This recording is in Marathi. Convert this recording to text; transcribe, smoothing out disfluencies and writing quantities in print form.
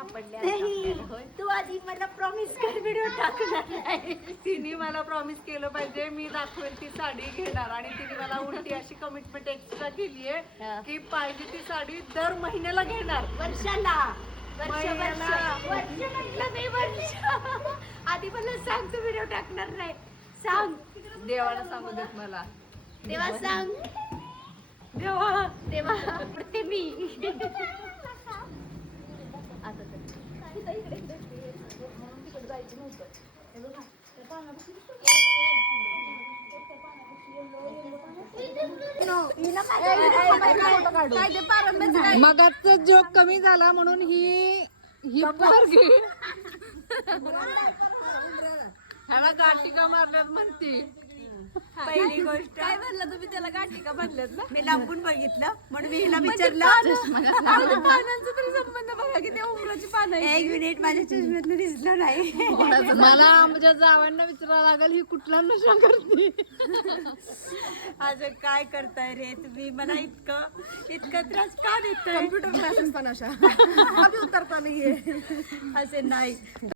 सापडले आपल्याला, होय. तू आधी मला प्रॉमिस कर व्हिडिओ टाकणार नाही. तिने मला प्रॉमिस केलं पाहिजे मी दाखवेल ती साडी घेणार आणि तिने मला उलटी अशी कमिटमेंट एक्स्ट्रा केली हा. आहे की पाहिजे ती साडी दर महिन्याला घेणार. वर्षाला वर्ष महिन्याला. वर्ष म्हटलं मी वर्ष. आधी मला सांग तू व्हिडिओ टाकणार नाही. सांग देवाला सांगू देत मला. तेव्हा सांग देवा तेव्हा पडते मी. आता मगाचा जोक कमी झाला म्हणून ही पोरगी ह्याला गाठिका मारल्यात म्हणती. पहिली गोष्ट काय म्हणलं तुम्ही त्याला गाठिका म्हणल्यात ना? मी लांबून बघितलं म्हणून मी हिला विचारलं. पानांचा तरी संबंध बघा की ते उमराची पानं आहेत. एक मिनिट माझ्या चष्म्यातनं दिसलं नाही. मला आमच्या जावांना विचारावं लागेल ही कुठला नशा करते. अजून काय करताय रे तुम्ही मला इतकं त्रास का देताय. कम्प्युटर क्लासेस पण अशा अभी उतरता नाहीये असे नाही.